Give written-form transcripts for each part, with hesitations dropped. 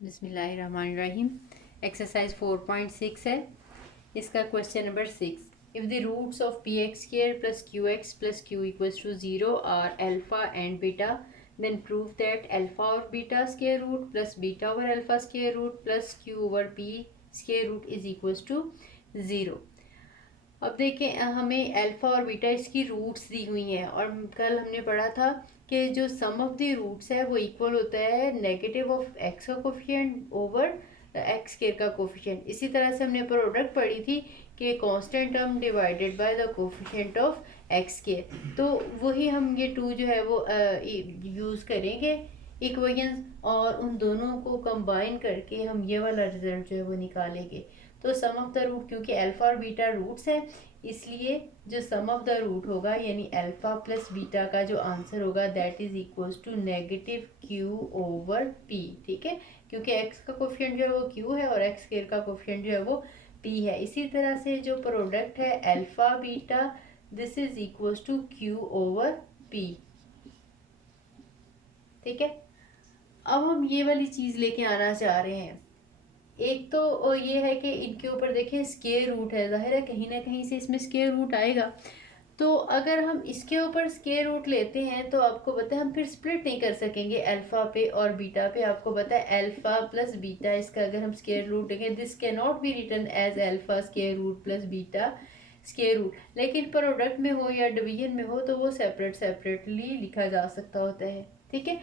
बिस्मिल्लाहिर्रहमानिर्रहीम। एक्सरसाइज 4.6 है। इसका question number 6, if the roots of p x square plus q equals to 0 are alpha and beta, then prove that alpha और beta square root plus beta over alpha square root plus q over p square root is equals to 0। अब देखें, हमें alpha और beta इसकी roots दी हुई हैं और कल हमने पढ़ा था कि जो सम ऑफ द रूट्स है वो इक्वल होता है नेगेटिव ऑफ एक्स का कोफिशिएंट ओवर एक्स स्क्वायर का कोफिशिएंट। इसी तरह से हमने प्रोडक्ट पढ़ी थी कि constant term divided by the coefficient of x square. तो वही हम ये टू जो है वो यूज़ करेंगे इक्वेशंस, और उन दोनों को कंबाइन करके हम ये वाला रिजल्ट जो है वो निकालेंगे। तो सम ऑफ द रूट, क्योंकि अल्फा और बीटा रूट्स हैं, इसलिए जो सम ऑफ द रूट होगा यानी अल्फा प्लस बीटा का जो आंसर होगा that is equals to negative Q over P. ठीक है, क्योंकि एक्स का कोफिशिएंट जो है वो क्यू है और एक्स स्क्वायर का कोफिशिएंट जो है वो पी है। इसी तरह से जो प्रोडक्ट है alpha beta, this is equals to Q over P. ठीक है, अब हम ये वाली चीज लेके आना चाह रहे हैं। एक तो ये है कि इनके ऊपर देखिए स्क्वायर रूट है, जाहिर है कहीं ना कहीं से इसमें स्क्वायर रूट आएगा। तो अगर हम इसके ऊपर स्क्वायर रूट लेते हैं तो आपको पता है हम फिर स्प्लिट नहीं कर सकेंगे अल्फा पे और बीटा पे। आपको पता है अल्फा प्लस बीटा, इसका अगर हम स्क्वायर रूट लेंगे this can not be written as alpha square root plus beta square root. लेकिन प्रोडक्ट में हो या डिवीजन में हो तो वो सेपरेटली लिखा जा सकता होता है। ठीक है,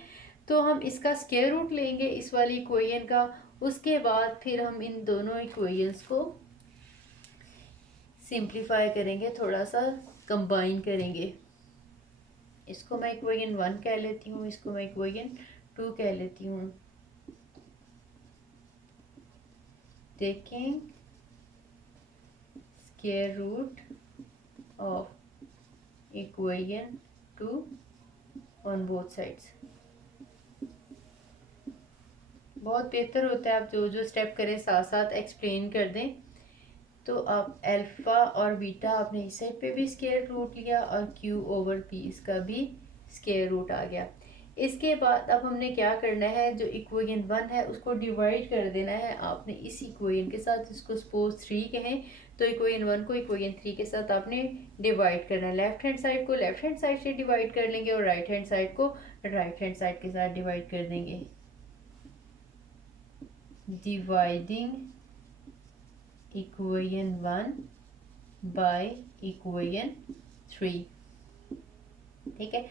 तो हम इसका स्क्वायर रूट लेंगे इस वाली इक्वेशन का। उसके बाद फिर हम इन दोनों इक्वेशंस को सिंप्लीफाई करेंगे, थोड़ा सा कंबाइन करेंगे। इसको मैं इक्वेशन 1 कह लेती हूँ, इसको मैं इक्वेशन 2 कह लेती हूँ। Taking square root of equation 2 on both sides. बहुत बेहतर होता है आप जो जो स्टेप करें साथ साथ एक्सप्लेन कर दें। तो आप अल्फा और बीटा आपने इस साइड पे भी स्क्वायर रूट लिया और क्यू ओवर पी इसका भी स्क्वायर रूट आ गया। इसके बाद अब हमने क्या करना है, जो इक्वेशन 1 है उसको डिवाइड कर देना है आपने इस इक्वेशन के साथ। इसको सपोज 3 कहें तो इक्वेशन 1 को इक्वेशन 3 के साथ आपने डिवाइड करना है। लेफ्ट हैंड साइड को लेफ्ट हैंड साइड से डिवाइड कर लेंगे और राइट हैंड साइड को राइट हैंड साइड के साथ डिवाइड कर देंगे। Dividing equation 1 by equation 3। ठीक है,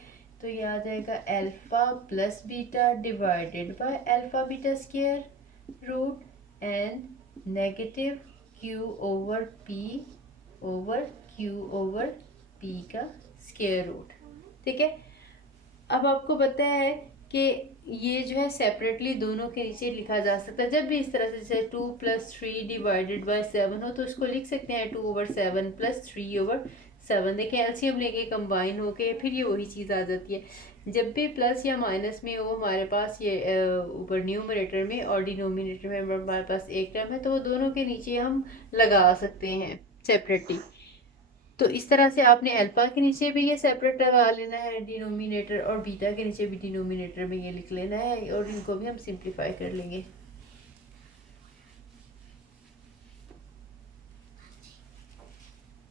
तो ये आ जाएगा alpha plus beta divided by alpha beta square root and negative Q over P का स्क्वायर रूट। ठीक है, अब आपको पता है कि ये जो है सेपरेटली दोनों के नीचे लिखा जा सकता है। जब भी इस तरह से जैसे 2 + 3 डिवाइडेड बाय 7 हो तो इसको लिख सकते हैं 2/7 + 3/7। देखें एलसीएम लेके कंबाइन होके फिर ये वही चीज़ आ जाती है। जब भी प्लस या माइनस में हो हमारे पास ये ऊपर न्यूमरेटर में और डिनोमिनेटर में हमारे पास एक टर्म है तो वो दोनों के नीचे हम लगा सकते हैं सेपरेटली। तो इस तरह से आपने अल्फा के नीचे भी ये सेपरेट लगा लेना है डिनोमिनेटर, और बीटा के नीचे भी डिनोमिनेटर में ये लिख लेना है, और इनको भी हम सिंप्लीफाई कर लेंगे।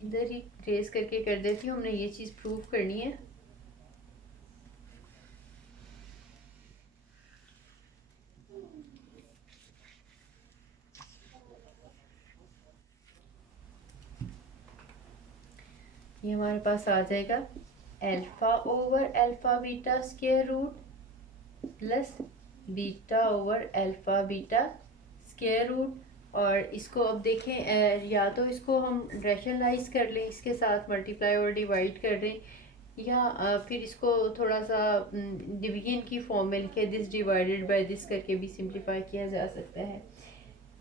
इधर ही ट्रेस करके कर देती हूँ, हमने ये चीज़ प्रूव करनी है। ये हमारे पास आ जाएगा alpha over alpha beta square root plus beta over alpha beta square root. और इसको अब देखें, या तो इसको हम रैशनलाइज कर लें, इसके साथ मल्टीप्लाई और डिवाइड कर दें, या फिर इसको थोड़ा सा डिवीजन की फॉर्म में लिखे दिस डिवाइडेड बाय दिस करके भी सिंप्लीफाई किया जा सकता है।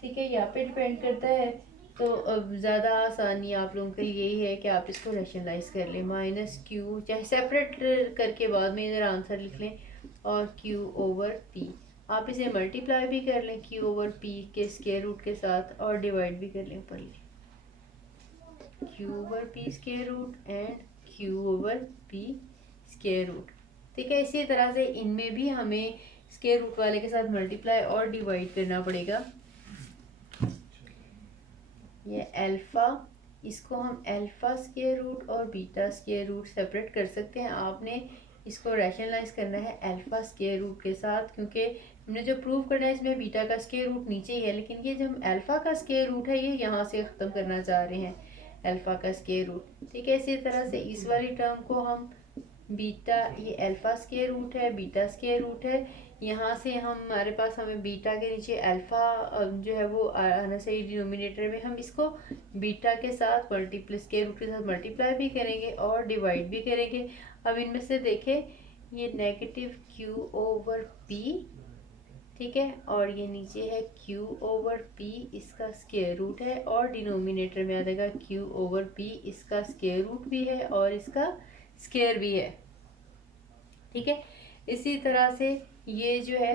ठीक है, यहाँ पे डिपेंड करता है। तो अब ज़्यादा आसानी आप लोगों के लिए यही है कि आप इसको रैशनलाइज कर लें, माइनस क्यू चाहे सेपरेट करके बाद में इधर आंसर लिख लें, और क्यू ओवर पी। आप इसे मल्टीप्लाई भी कर लें क्यू ओवर पी के स्क्वायर रूट के साथ, और डिवाइड भी कर लें ऊपर Q over P square root and Q over P square root. ठीक है, इसी तरह से इनमें भी हमें स्क्वायर रूट वाले के साथ मल्टीप्लाई और डिवाइड करना पड़ेगा। ये अल्फ़ा, इसको हम अल्फ़ा स्क्वायर रूट और बीटा स्क्वायर रूट सेपरेट कर सकते हैं। आपने इसको रैशनलाइज करना है अल्फ़ा स्क्वायर रूट के साथ, क्योंकि हमने जो प्रूव करना है इसमें बीटा का स्क्वायर रूट नीचे ही है, लेकिन ये जो हम अल्फ़ा का स्क्वायर रूट है ये यहाँ से ख़त्म करना चाह रहे हैं, अल्फ़ा का स्क्वायर रूट। ठीक है, इसी तरह से इस वाली टर्म को हम बीटा, ये अल्फ़ा स्क्वायर रूट है, बीटा स्क्वायर रूट है, यहाँ से हम हमारे पास हमें बीटा के नीचे अल्फ़ा जो है वो आना चाहिए डिनोमिनेटर में। हम इसको बीटा के साथ मल्टीप्लाई, स्क्वायर रूट के साथ मल्टीप्लाई भी करेंगे और डिवाइड भी करेंगे। अब इनमें से देखें, ये नेगेटिव क्यू ओवर पी, ठीक है, और ये नीचे है क्यू ओवर पी, इसका स्क्वायर रूट है, और डिनोमिनेटर में आ जाएगा क्यू ओवर पी, इसका स्क्वायर रूट भी है और इसका स्क्वायर भी है। ठीक है, इसी तरह से ये जो है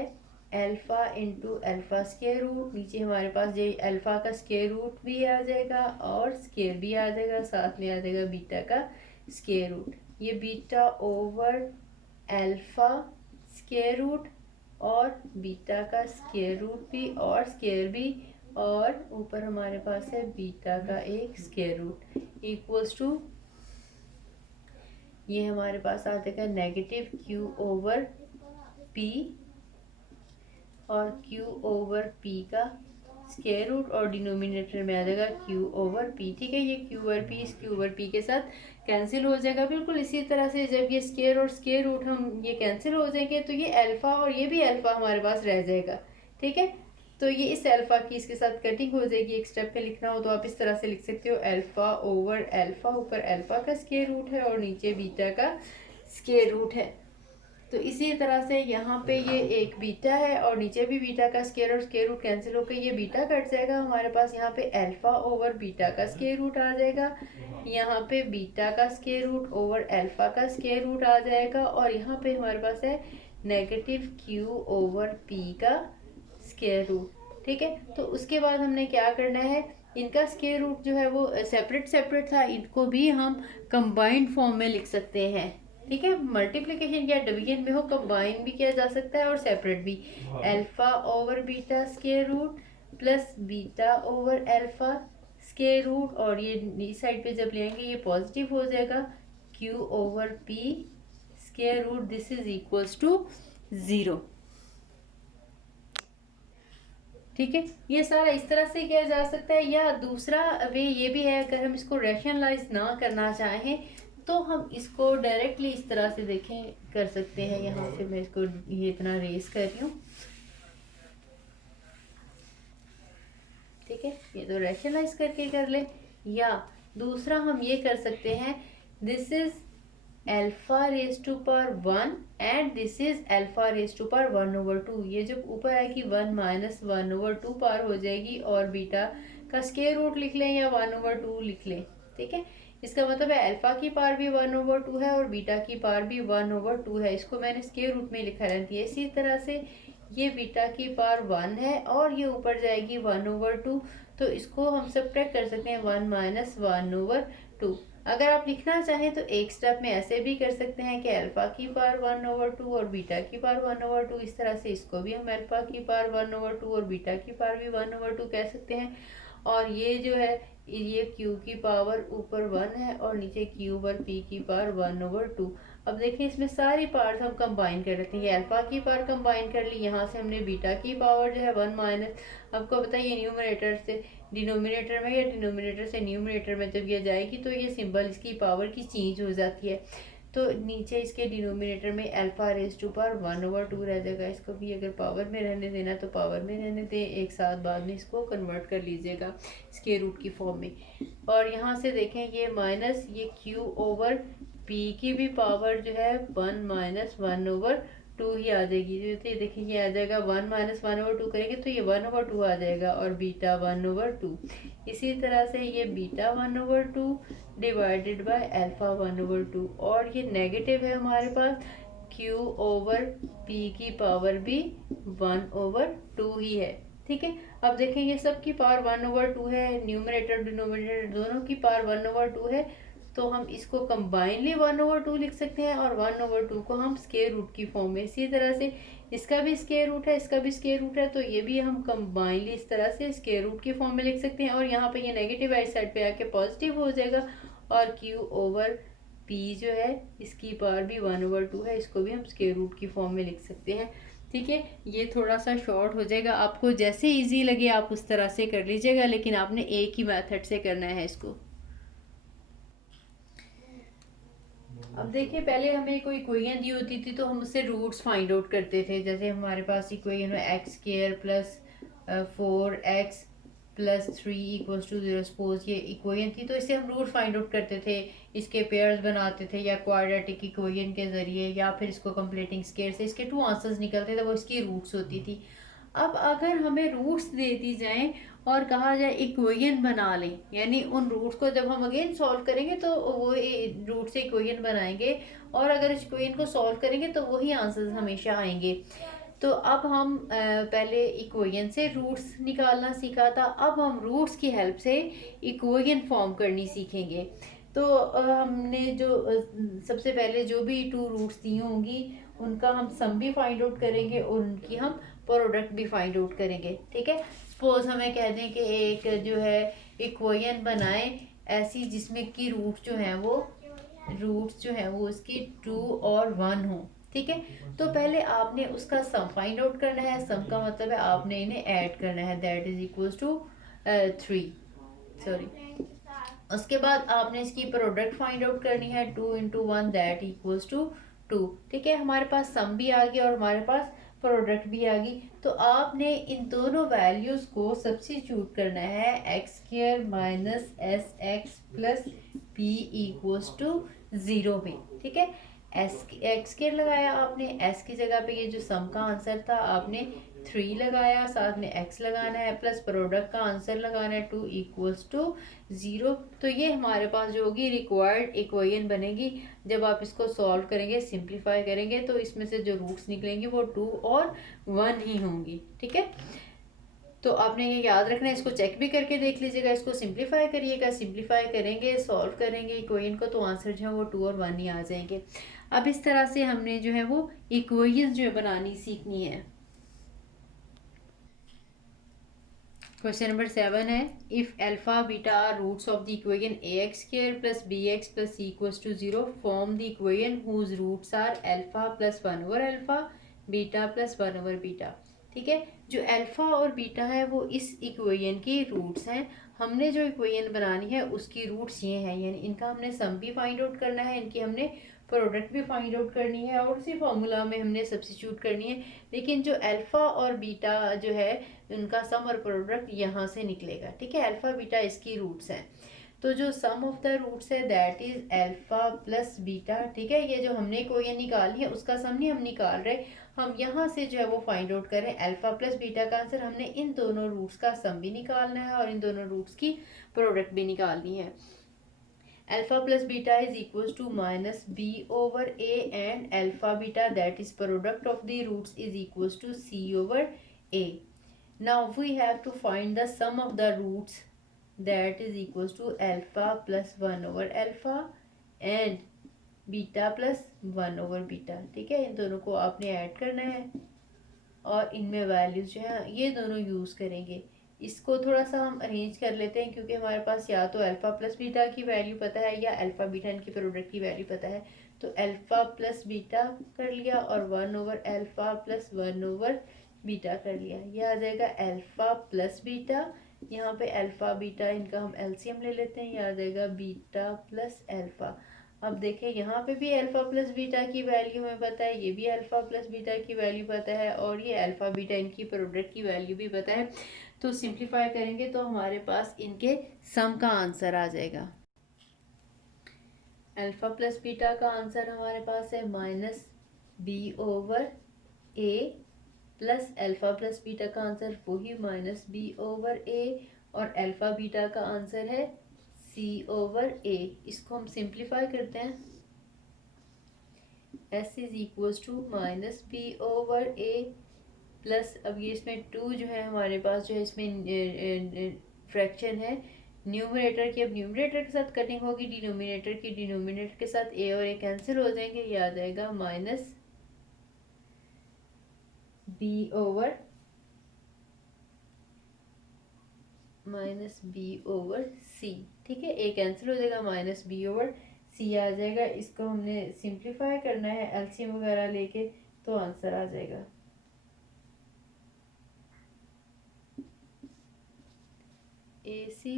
alpha into alpha square root, नीचे हमारे पास ये अल्फ़ा का स्क्वायर रूट भी आ जाएगा और स्क्वायर भी आ जाएगा, साथ में आ जाएगा बीटा का स्क्वायर रूट। ये beta over alpha square root और बीटा का स्क्वायर रूट भी और स्क्वायर भी, और ऊपर हमारे पास है बीटा का एक स्क्वायर रूट इक्वल्स टू, ये हमारे पास आ जाएगा नेगेटिव क्यू ओवर पी और क्यू ओवर पी का स्क्वायर रूट, और डिनोमिनेटर में आ जाएगा क्यू ओवर पी। ठीक है, ये क्यू ओवर पी इस क्यू ओवर पी के साथ कैंसिल हो जाएगा। बिल्कुल इसी तरह से जब ये स्क्वायर और स्क्वायर रूट हम ये कैंसिल हो जाएंगे तो ये अल्फ़ा और ये भी अल्फ़ा हमारे पास रह जाएगा। ठीक है, तो ये इस अल्फ़ा की इसके साथ कटिंग हो जाएगी। एक स्टेप पे लिखना हो तो आप इस तरह से लिख सकते हो, अल्फ़ा ओवर अल्फ़ा, ऊपर अल्फ़ा का स्क्वायर रूट है और नीचे बीटा का स्क्वायर रूट है। तो इसी तरह से यहाँ पे ये एक बीटा है और नीचे भी बीटा का स्क्वायर और स्क्वायर रूट कैंसिल होकर ये बीटा कट जाएगा। हमारे पास यहाँ पे अल्फ़ा ओवर बीटा का स्क्वायर रूट आ जाएगा, यहाँ पे बीटा का स्क्वायर रूट ओवर अल्फ़ा का स्क्वायर रूट आ जाएगा, और यहाँ पे हमारे पास है नेगेटिव क्यू ओवर पी का स्क्वायर रूट। ठीक है, तो उसके बाद हमने क्या करना है, इनका स्क्वायर रूट जो है वो सेपरेट सेपरेट था, इनको भी हम कंबाइंड फॉर्म में लिख सकते हैं। ठीक है, मल्टीप्लिकेशन या डिवीजन में हो कंबाइन भी किया जा सकता है और सेपरेट भी। Alpha over beta square root plus beta over alpha square root, और ये इस साइड पे जब लेंगे ये पॉजिटिव हो जाएगा, q over P square root, this is equals to 0। ठीक है, ये सारा इस तरह से किया जा सकता है, या दूसरा वे ये भी है, अगर हम इसको रैशनलाइज ना करना चाहें तो हम इसको डायरेक्टली इस तरह से देखें कर सकते हैं। यहाँ से मैं इसको ये इतना रेस कर रही हूँ। ठीक है, ये तो रैशनलाइज करके कर ले, या दूसरा हम ये कर सकते हैं, this is alpha raise to power 1 and this is alpha raise to power 1/2। ये जब ऊपर आएगी 1 माइनस 1/2 पावर हो जाएगी, और बीटा का स्क्वायर रूट लिख लें या 1/2 लिख लें। ठीक है, इसका मतलब है अल्फा की पावर भी 1/2 है और बीटा की पावर भी 1/2 है। इसको मैंने स्क्वायर रूट में लिखा रहती है। इसी तरह से ये बीटा की पावर 1 है और ये ऊपर जाएगी 1/2, तो इसको हम सब्ट्रैक्ट कर सकते हैं 1 माइनस 1/2। अगर आप लिखना चाहें तो एक स्टेप में ऐसे भी कर सकते हैं कि अल्फा की पावर 1/2 और बीटा की पावर 1/2, इस तरह से इसको भी हम अल्फा की पावर 1/2 और बीटा की पावर भी 1/2 कह सकते हैं। और ये जो है ये q की पावर ऊपर 1 है और नीचे q ओवर p की पावर 1/2। अब देखिए इसमें सारी पावर्स हम कंबाइन कर लेते हैं। ये अल्फा की पावर कंबाइन कर ली, यहाँ से हमने बीटा की पावर जो है 1 माइनस, आपको बताइए न्यूमरेटर से डिनोमिनेटर में या डिनोमिनेटर से न्यूमरेटर में जब ये जाएगी तो ये सिंबल इसकी पावर की चेंज हो जाती है। तो नीचे इसके डिनोमिनेटर में अल्फा रेज टू पावर 1/2 रह जाएगा। इसको भी अगर पावर में रहने देना तो पावर में रहने दें, एक साथ बाद में इसको कन्वर्ट कर लीजिएगा स्क्वायर रूट की फॉर्म में। और यहाँ से देखें ये माइनस ये q ओवर p की भी पावर जो है 1 माइनस 1/2 ही आ जाएगी। तो ये देखिए ये आ जाएगा 1 माइनस 1/2 करेंगे तो ये 1/2 आ जाएगा और बीटा 1/2। इसी तरह से ये बीटा 1/2 डिवाइडेड बाय अल्फा 1/2, और ये नेगेटिव है हमारे पास q ओवर p की पावर भी 1/2 ही है। ठीक है, अब देखें ये सब की पावर 1/2 है, न्यूमरेटर डिनोमिनेटर दोनों की पावर 1/2 है, तो हम इसको कंबाइनली 1/2 लिख सकते हैं और 1/2 को हम स्क्वायर रूट की फॉर्म में, इसी तरह से इसका भी स्क्वायर रूट है, इसका भी स्क्वायर रूट है, तो ये भी हम कंबाइनली इस तरह से स्क्वायर रूट की फॉर्म में लिख सकते हैं। और यहाँ पे ये नेगेटिव राइट साइड पे आके पॉजिटिव हो जाएगा और Q/P जो है इसकी पावर भी 1/2 है, इसको भी हम स्क्वायर रूट की फॉर्म में लिख सकते हैं। ठीक है, ये थोड़ा सा शॉर्ट हो जाएगा, आपको जैसे इजी लगे आप उस तरह से कर लीजिएगा, लेकिन आपने एक ही मेथड से करना है इसको। अब देखिए, पहले हमें कोई इक्वेशन दी होती थी तो हम उससे रूट्स फाइंड आउट करते थे। जैसे हमारे पास इक्वेशन है x² plus 4x plus 3 equals to 0, suppose ये इक्वेशन थी, तो इससे हम रूट फाइंड आउट करते थे, इसके पेयर्स बनाते थे या क्वाड्रेटिक इक्वेशन के ज़रिए, या फिर इसको कंप्लीटिंग स्क्वायर से इसके 2 आंसर्स निकलते थे, वो इसकी रूट्स होती थी। अब अगर हमें रूट्स दे दी जाएं और कहा जाए इक्वेशन बना लें, यानी उन रूट्स को जब हम अगेन सॉल्व करेंगे तो वो रूट से इक्वेशन बनाएंगे, और अगर इस इक्वेशन को सॉल्व करेंगे तो वही आंसर्स हमेशा आएंगे। तो अब हम पहले इक्वेशन से रूट्स निकालना सीखा था, अब हम रूट्स की हेल्प से इक्वेशन फॉर्म करनी सीखेंगे। तो हमने जो सबसे पहले जो भी 2 रूट्स दी होंगी उनका हम सम भी फाइंड आउट करेंगे और उनकी हम प्रोडक्ट भी फाइंड आउट करेंगे। ठीक है, सपोज हमें कह दें कि एक जो है इक्वेशन बनाए ऐसी जिसमें की रूट्स जो हैं वो उसकी 2 और 1 हो। ठीक है, तो पहले आपने उसका सम फाइंड आउट करना है, सम का मतलब है आपने इन्हें ऐड करना है, that is equals to 3, sorry. उसके बाद आपने इसकी प्रोडक्ट फाइंड आउट करनी है, 2 इंटू 1 दैट इक्वल्स टू 2। ठीक है, हमारे पास सम भी आ गया और हमारे पास प्रोडक्ट भी आ गई। तो आपने इन दोनों वैल्यूज को सब्स्टिट्यूट करना है, x² minus SX plus P equals to 0 में। ठीक है, x² लगाया आपने, s की जगह पे ये जो सम का आंसर था आपने 3 लगाया, साथ में x लगाना है, प्लस प्रोडक्ट का आंसर लगाना है 2 इक्वल्स टू 0। तो ये हमारे पास जो होगी रिक्वायर्ड इक्वेशन बनेगी। जब आप इसको सॉल्व करेंगे, सिंप्लीफाई करेंगे, तो इसमें से जो रूट्स निकलेंगे वो 2 और 1 ही होंगी। ठीक है, तो आपने ये याद रखना है, इसको चेक भी करके देख लीजिएगा, इसको सिंप्लीफाई करिएगा, सिंप्लीफाई करेंगे, सॉल्व करेंगे इक्वेशन को, तो आंसर जो है वो 2 और 1 ही आ जाएंगे। अब इस तरह से हमने जो है वो इक्वेशन जो है बनानी सीखनी है। क्वेश्चन नंबर 7 है, if alpha beta are roots of the equation ax² plus bx plus c equals to 0, form the equation whose roots are alpha plus 1 over alpha, beta plus 1 over beta. ठीक है, जो alpha और beta है वो इस equation की roots हैं। हमने जो इक्वेशन बनानी है उसकी रूट्स ये हैं, यानी इनका हमने सम भी फाइंड आउट करना है, इनकी हमने प्रोडक्ट भी फाइंड आउट करनी है और उसी फॉर्मूला में हमने सब्स्टिट्यूट करनी है। लेकिन जो अल्फा और बीटा जो है उनका सम और प्रोडक्ट यहाँ से निकलेगा। ठीक है, अल्फा बीटा इसकी रूट्स हैं, तो जो सम ऑफ द रूट्स है that is alpha plus beta. ठीक है, ये जो हमने इक्वेशन निकाली है उसका सम नहीं हम निकाल रहे, हम यहाँ से जो है वो फाइंड आउट करें अल्फा प्लस बीटा का आंसर। हमने इन दोनों रूट्स का सम भी निकालना है और इन दोनों रूट्स की प्रोडक्ट भी निकालनी है। Alpha plus beta is equals to minus b over a and alpha beta that is product of the roots is equals to c over a। Now we have to find the sum of the roots that is equals to alpha plus 1 over alpha and beta plus 1 over beta। ठीक है, इन दोनों को आपने add करना है और इनमें values जो है ये दोनों यूज़ करेंगे। इसको थोड़ा सा हम अरेंज कर लेते हैं क्योंकि हमारे पास या तो अल्फ़ा प्लस बीटा की वैल्यू पता है या अल्फ़ा बीटा इनकी प्रोडक्ट की वैल्यू पता है। तो अल्फ़ा प्लस बीटा कर लिया और 1 over alpha plus 1 over beta कर लिया, ये आ जाएगा अल्फ़ा प्लस बीटा। यहाँ पे अल्फ़ा बीटा इनका हम एलसीएम ले लेते हैं, ये आ जाएगा बीटा प्लस अल्फ़ा। अब देखें यहाँ पे भी अल्फ़ा प्लस बीटा की वैल्यू हमें पता है, ये भी अल्फ़ा प्लस बीटा की वैल्यू पता है और ये अल्फ़ा बीटा इनकी प्रोडक्ट की वैल्यू भी पता है। तो सिंप्लीफाई करेंगे तो हमारे पास इनके सम का आंसर आ जाएगा। अल्फ़ा प्लस बीटा का आंसर हमारे पास है minus b over a plus alpha plus beta का आंसर वही माइनस b ओवर a और अल्फ़ा बीटा का आंसर है c ओवर a। इसको हम सिंप्लीफाई करते हैं, s is equals to minus b over a plus, अब ये इसमें 2 जो है हमारे पास जो है इसमें फ्रैक्शन है, न्यूमरेटर की अब न्यूमरेटर के साथ कटिंग होगी, डिनोमिनेटर की डिनोमिनेटर के साथ ए और ए कैंसिल हो जाएंगे, ये आ जाएगा माइनस बी ओवर सी। ठीक है, ए कैंसिल हो जाएगा, माइनस बी ओवर सी आ जाएगा। इसको हमने सिंप्लीफाई करना है एलसीएम वगैरह लेके, तो आंसर आ जाएगा ए सी,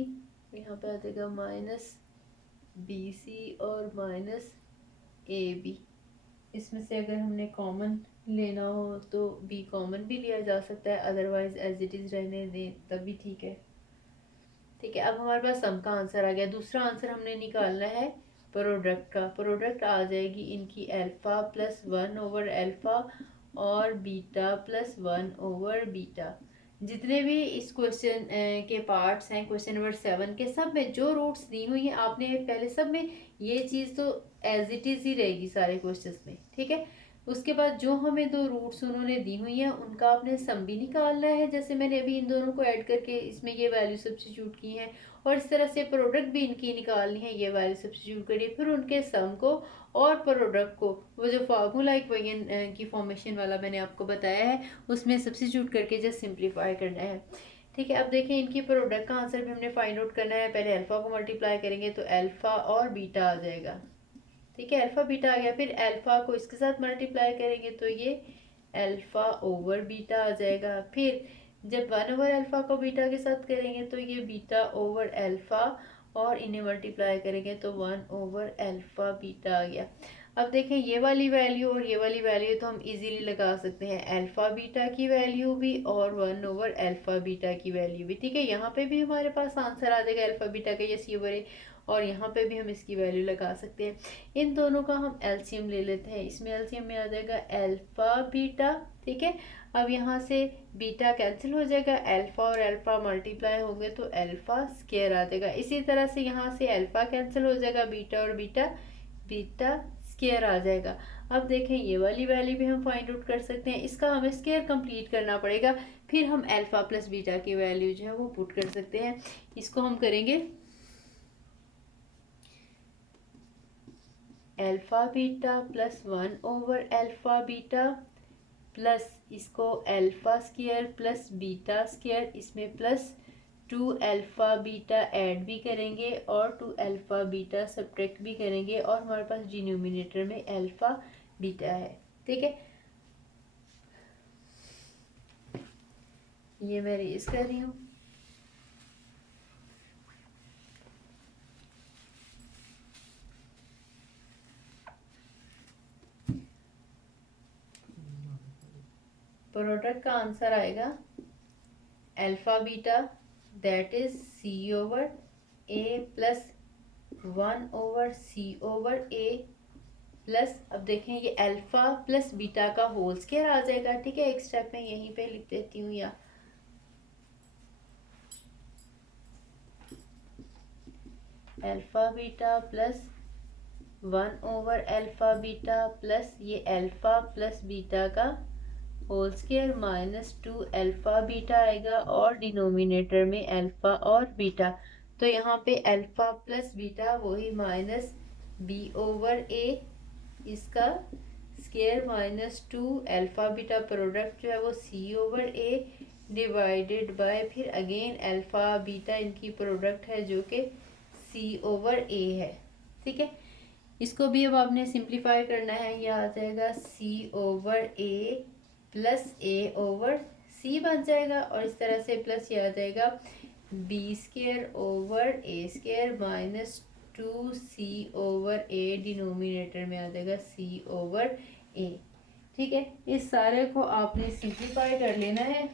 यहाँ पे आ जाएगा माइनस बी सी और माइनस ए बी। इसमें से अगर हमने कॉमन लेना हो तो बी कॉमन भी लिया जा सकता है, अदरवाइज एज इट इज़ रहने दें तब भी ठीक है। ठीक है, अब हमारे पास सम का आंसर आ गया। दूसरा आंसर हमने निकालना है प्रोडक्ट का। प्रोडक्ट आ जाएगी इनकी अल्फ़ा प्लस 1 ओवर अल्फ़ा और बीटा प्लस 1 ओवर बीटा। जितने भी इस क्वेश्चन के पार्ट्स हैं क्वेश्चन नंबर 7 के, सब में जो रूट्स दी हुई हैं आपने पहले सब में ये चीज़ तो एज इट इज़ ही रहेगी सारे क्वेश्चंस में। ठीक है, उसके बाद जो हमें दो रूट्स उन्होंने दी हुई हैं उनका आपने सम भी निकालना है, जैसे मैंने अभी इन दोनों को ऐड करके इसमें ये वैल्यू सब्स्टिट्यूट की है, और इस तरह से प्रोडक्ट भी इनकी निकालनी है, ये वैल्यू सब्स्टिट्यूट करिए, फिर उनके सम को और प्रोडक्ट को वो जो फार्मूला इक्वेशन की फॉर्मेशन वाला मैंने आपको बताया है उसमें सब्स्टिट्यूट करके जस्ट सिंप्लीफाई करना है। ठीक है, अब देखें इनकी प्रोडक्ट का आंसर भी हमने फाइंड आउट करना है। पहले अल्फ़ा को मल्टीप्लाई करेंगे तो अल्फ़ा और बीटा आ जाएगा। ठीक है, अल्फ़ा बीटा आ गया, फिर अल्फ़ा को इसके साथ मल्टीप्लाई करेंगे तो ये अल्फ़ा ओवर बीटा आ जाएगा। फिर जब 1 ओवर अल्फ़ा को बीटा के साथ करेंगे तो ये बीटा ओवर अल्फ़ा, और इन्हें मल्टीप्लाई करेंगे तो 1 ओवर अल्फ़ा बीटा आ गया। अब देखें ये वाली वैल्यू और ये वाली वैल्यू तो हम इजीली लगा सकते हैं, अल्फ़ा बीटा की वैल्यू भी और 1 ओवर अल्फ़ा बीटा की वैल्यू भी। ठीक है, यहाँ पे भी हमारे पास आंसर आ जाएगा अल्फ़ा बीटा का, ये सी ओवर ए, और यहाँ पे भी हम इसकी वैल्यू लगा सकते हैं। इन दोनों का हम एलसीएम ले लेते हैं, इसमें एलसीएम में आ जाएगा अल्फ़ा बीटा। ठीक है, अब यहाँ से बीटा कैंसिल हो जाएगा, अल्फ़ा और अल्फ़ा मल्टीप्लाई होंगे तो अल्फ़ा स्क्वायर आ जाएगा। इसी तरह से यहाँ से अल्फ़ा कैंसिल हो जाएगा, बीटा और बीटा बीटा स्क्वायर आ जाएगा। अब देखें ये वाली वैल्यू भी हम फाइंड आउट कर सकते हैं, इसका हमें स्क्वायर कंप्लीट करना पड़ेगा, फिर हम अल्फ़ा प्लस बीटा की वैल्यू जो है वो पुट कर सकते हैं। इसको हम करेंगे alpha beta plus 1 over alpha beta plus इसको alpha square plus beta square, इसमें प्लस 2 अल्फ़ा बीटा ऐड भी करेंगे और 2 अल्फ़ा बीटा सब्ट्रैक्ट भी करेंगे, और हमारे पास डिनोमिनेटर में अल्फ़ा बीटा है। ठीक है, ये मैं रेज कर रही हूँ। प्रोडक्ट का आंसर आएगा alpha beta that is c over a plus 1 over c over a plus, अब देखें ये अल्फ़ा प्लस बीटा का होल स्क्वायर आ जाएगा। ठीक है, एक स्टेप में यहीं पे लिख देती हूँ, या alpha beta plus 1 over alpha beta plus ये अल्फ़ा प्लस बीटा का whole square minus 2 alpha beta आएगा, और डिनोमिनेटर में अल्फ़ा और बीटा, तो यहाँ पे अल्फ़ा प्लस बीटा वही माइनस बी ओवर ए, इसका square minus 2 alpha beta product जो है वो सी ओवर ए डिवाइडेड बाय फिर अगेन अल्फ़ा बीटा इनकी प्रोडक्ट है जो कि सी ओवर ए है। ठीक है, इसको भी अब आपने सिंप्लीफाई करना है, यह आ जाएगा सी over a plus A over सी बन जाएगा, और इस तरह से प्लस ये आ जाएगा बी स्क्वायर ओवर ए स्क्वायर माइनस 2 सी ओवर ए, डिनोमिनेटर में आ जाएगा सी ओवर ए। ठीक है, इस सारे को आपने सिंप्लीफाई कर लेना है,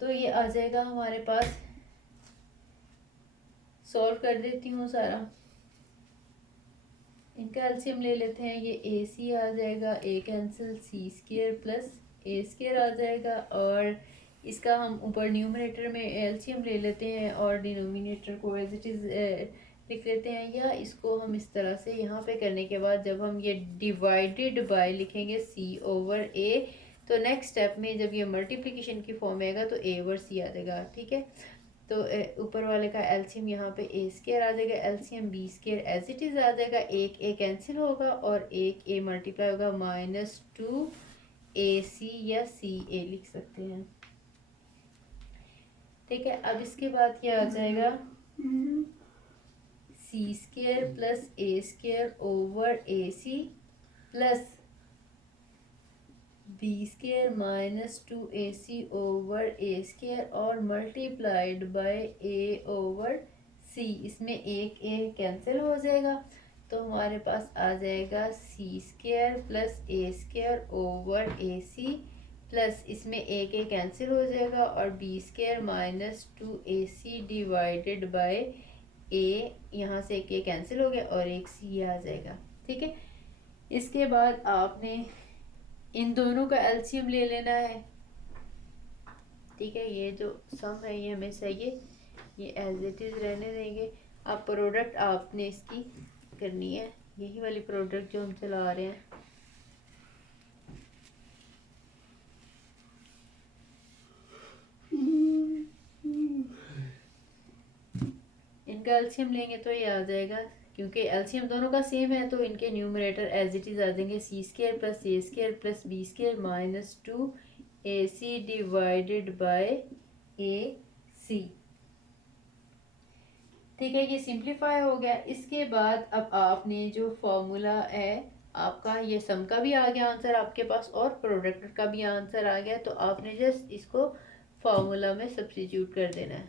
तो ये आ जाएगा हमारे पास, सॉल्व कर देती हूँ सारा, इनका एलसीएम ले लेते हैं। ये ए सी आ जाएगा, ए कैंसिल, सी स्क्वायर प्लस ए स्क्वायर आ जाएगा, और इसका हम ऊपर न्यूमरेटर में एलसीएम ले लेते हैं और डिनोमिनेटर को एज इट इज़ लिख लेते हैं, या इसको हम इस तरह से यहाँ पे करने के बाद जब हम ये डिवाइडेड बाय लिखेंगे सी ओवर ए, तो नेक्स्ट स्टेप में जब ये मल्टीप्लिकेशन की फॉर्म में आएगा तो ए ओवर सी आ जाएगा, ठीक है। तो ऊपर वाले का एलसीएम यहाँ पे ए स्केयर आ जाएगा, LCM B square as it is आ जाएगा, एक ए कैंसिल होगा और एक ए मल्टीप्लाई होगा, -2 AC या CA लिख सकते हैं, ठीक है। अब इसके बाद क्या आ जाएगा, C square plus A square over AC plus B square -2AC over A square और multiplied by A over C। इसमें एक A कैंसिल हो जाएगा तो हमारे पास आ जाएगा C square plus A square over AC plus इसमें एक A कैंसिल हो जाएगा और B square -2AC divided bye A, यहाँ से एक A कैंसिल हो गया और एक C आ जाएगा, ठीक है। इसके बाद आपने इन दोनों का एलसीएम ले लेना है, ठीक है। ये जो सम है ये हमें चाहिए, ये एज इट इज़ रहने देंगे। अब प्रोडक्ट आपने इसकी करनी है, यही वाली प्रोडक्ट जो हम चला रहे हैं। इनका एलसीएम लेंगे तो ये आ जाएगा, क्योंकि एलसीएम दोनों का सेम है तो इनके न्यूमरेटर एज इट इज़ आ जाएंगे, C square plus A square plus B square -2AC divided by AC, ठीक है। ये सिंप्लीफाई हो गया। इसके बाद अब आपने जो फॉर्मूला है आपका, ये सम का भी आ गया आंसर आपके पास और प्रोडक्ट का भी आंसर आ गया, तो आपने जस्ट इसको फॉर्मूला में सब्स्टिट्यूट कर देना है,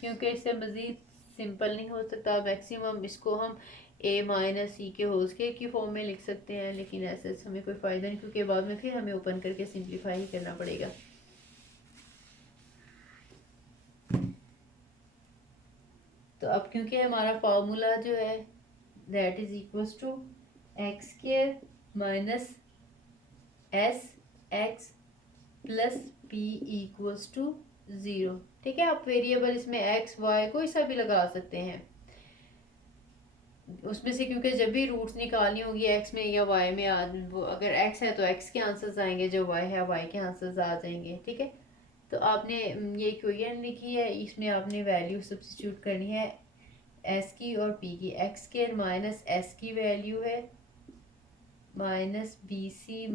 क्योंकि इससे मज़ीद सिंपल नहीं हो सकता। मैक्सिमम इसको हम A माइनस C के होल स्क्वायर की फॉर्म में लिख सकते हैं, लेकिन ऐसे हमें कोई फ़ायदा नहीं, क्योंकि बाद में फिर हमें ओपन करके सिंप्लीफाई ही करना पड़ेगा। तो अब क्योंकि हमारा फार्मूला जो है that is equals to x square minus s x plus p equals to 0, ठीक है। आप वेरिएबल इसमें एक्स वाई कोई सा भी लगा सकते हैं उसमें से, क्योंकि जब भी रूट्स निकालनी होगी एक्स में या वाई में, अगर एक्स है तो एक्स के आंसर्स आएंगे, जो वाई है वाई के आंसर्स आ जाएंगे, ठीक है। तो आपने ये इक्वेशन लिखी है, इसमें आपने वैल्यू सब्स्टिट्यूट करनी है एस की और पी की। एक्स स्क्वायर माइनस एस की वैल्यू है -BC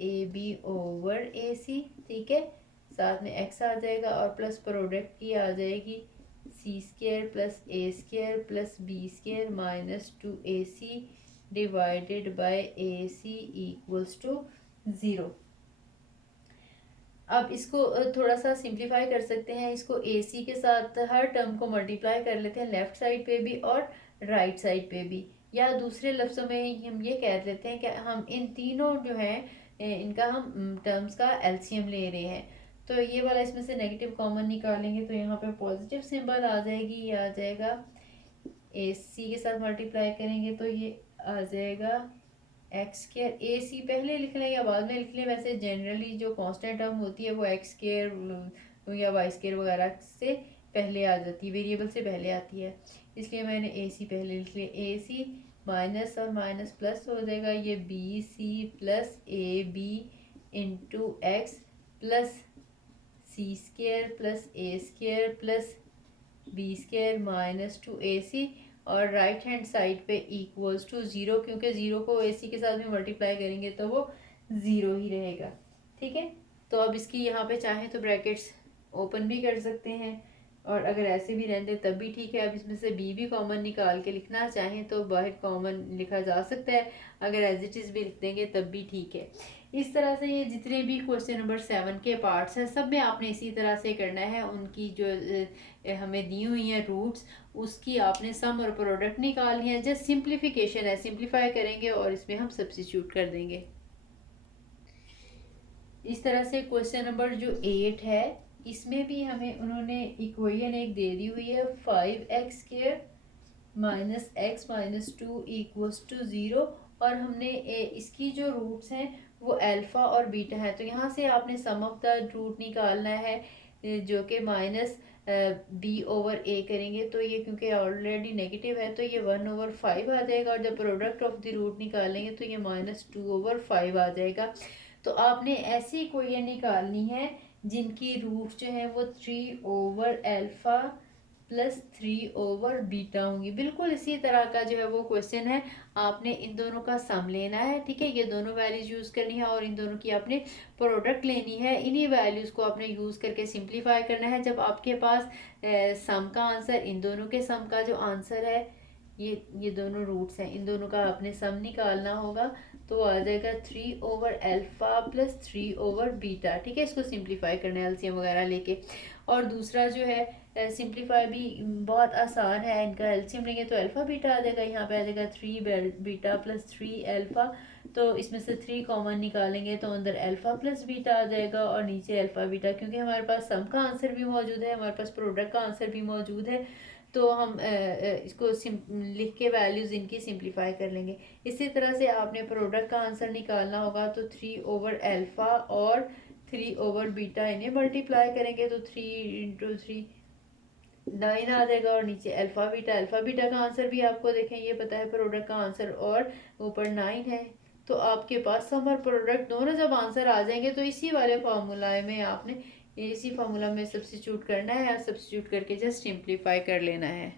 -AB ओवर AC, ठीक है। साथ में एक्स आ जाएगा और प्लस प्रोडक्ट की आ जाएगी C square plus A square plus B square -2AC divided by AC equals to 0। अब इसको थोड़ा सा सिंप्लीफाई कर सकते हैं, इसको AC के साथ हर टर्म को मल्टीप्लाई कर लेते हैं, लेफ़्ट साइड पे भी और राइट साइड पे भी, या दूसरे लफ्ज़ों में हम ये कह लेते हैं कि हम इन तीनों जो हैं इनका हम टर्म्स का एलसीएम ले रहे हैं। तो ये वाला इसमें से नेगेटिव कॉमन निकालेंगे तो यहाँ पे पॉजिटिव सिंबल आ जाएगी, ये आ जाएगा AC के साथ मल्टीप्लाई करेंगे तो ये आ जाएगा एक्स स्केयर। AC पहले लिख लें या बाद में लिख लें, वैसे जनरली जो कांस्टेंट टर्म होती है वो एक्स स्केयर या वाई स्केयर वगैरह से पहले आ जाती है, वेरिएबल से पहले आती है, इसलिए मैंने AC पहले लिख लिया। AC माइनस और माइनस प्लस हो जाएगा, ये BC plus AB into x plus C square plus A square plus B square -2AC और राइट हैंड साइड पे इक्वल्स टू 0, क्योंकि 0 को AC के साथ भी मल्टीप्लाई करेंगे तो वो 0 ही रहेगा, ठीक है। तो अब इसकी यहाँ पे चाहें तो ब्रैकेट्स ओपन भी कर सकते हैं और अगर ऐसे भी रहते तब भी ठीक है। अब इसमें से B भी कॉमन निकाल के लिखना चाहें तो बाहर कॉमन लिखा जा सकता है, अगर एज इट इज़ भी लिख देंगे तब भी ठीक है। इस तरह से ये जितने भी क्वेश्चन नंबर 7 के पार्ट्स हैं सब में आपने इसी तरह से करना है। उनकी जो हमें दी हुई हैं रूट्स, उसकी आपने सम और प्रोडक्ट निकालनी है। जस्ट सिंप्लीफिकेशन है, सिंप्लीफाई करेंगे और इसमें हम सब्स्टिट्यूट कर देंगे। इस तरह से क्वेश्चन नंबर जो 8 है इसमें भी हमें उन्होंने इक्वेशन एक दे दी हुई है 5x square minus x minus 2 equals to 0 और हमने इसकी जो रूट्स हैं वो अल्फ़ा और बीटा है। तो यहाँ से आपने सम ऑफ द रूट निकालना है जो कि -b ओवर a करेंगे तो ये क्योंकि ऑलरेडी नेगेटिव है तो ये 1/5 आ जाएगा और जब प्रोडक्ट ऑफ द रूट निकालेंगे तो ये -2/5 आ जाएगा। तो आपने ऐसी इक्वेशन निकालनी है जिनकी रूट जो है वो 3/अल्फा प्लस 3/बीटा होंगी। बिल्कुल इसी तरह का जो है वो क्वेश्चन है। आपने इन दोनों का सम लेना है, ठीक है, ये दोनों वैल्यूज यूज करनी है और इन दोनों की आपने प्रोडक्ट लेनी है। इन्हीं वैल्यूज को आपने यूज करके सिंप्लीफाई करना है। जब आपके पास सम का आंसर, इन दोनों के सम का जो आंसर है, ये दोनों रूट्स हैं, इन दोनों का आपने सम निकालना होगा। तो आ जाएगा 3/अल्फा प्लस 3/बीटा, ठीक है। इसको सिंप्लीफाई करना है एलसीएम वगैरह लेके। और दूसरा जो है सिंप्लीफाई भी बहुत आसान है, इनका एलसीएम लेंगे तो अल्फा बीटा आ जाएगा। यहाँ पे आ जाएगा 3 बीटा प्लस 3 अल्फा। तो इसमें से 3 कॉमन निकालेंगे तो अंदर अल्फा प्लस बीटा आ जाएगा और नीचे अल्फा बीटा। क्योंकि हमारे पास सम का आंसर भी मौजूद है, हमारे पास प्रोडक्ट का आंसर भी मौजूद है, तो हम इसको लिख के वैल्यूज इनकी सिंप्लीफाई कर लेंगे। इसी तरह से आपने प्रोडक्ट का आंसर निकालना होगा। तो 3/अल्फा और 3/बीटा इन्हें मल्टीप्लाई करेंगे तो 3 × 3 9 आ जाएगा और नीचे अल्फा बीटा का आंसर भी आपको देखें ये पता है, प्रोडक्ट का आंसर और ऊपर 9 है। तो आपके पास सम और प्रोडक्ट दोनों जब आंसर आ जाएंगे तो इसी वाले फार्मूला में आपने इसी फार्मूला में सब्स्टिट्यूट करना है, या सब्स्टिट्यूट करके जस्ट सिंप्लीफाई कर लेना है।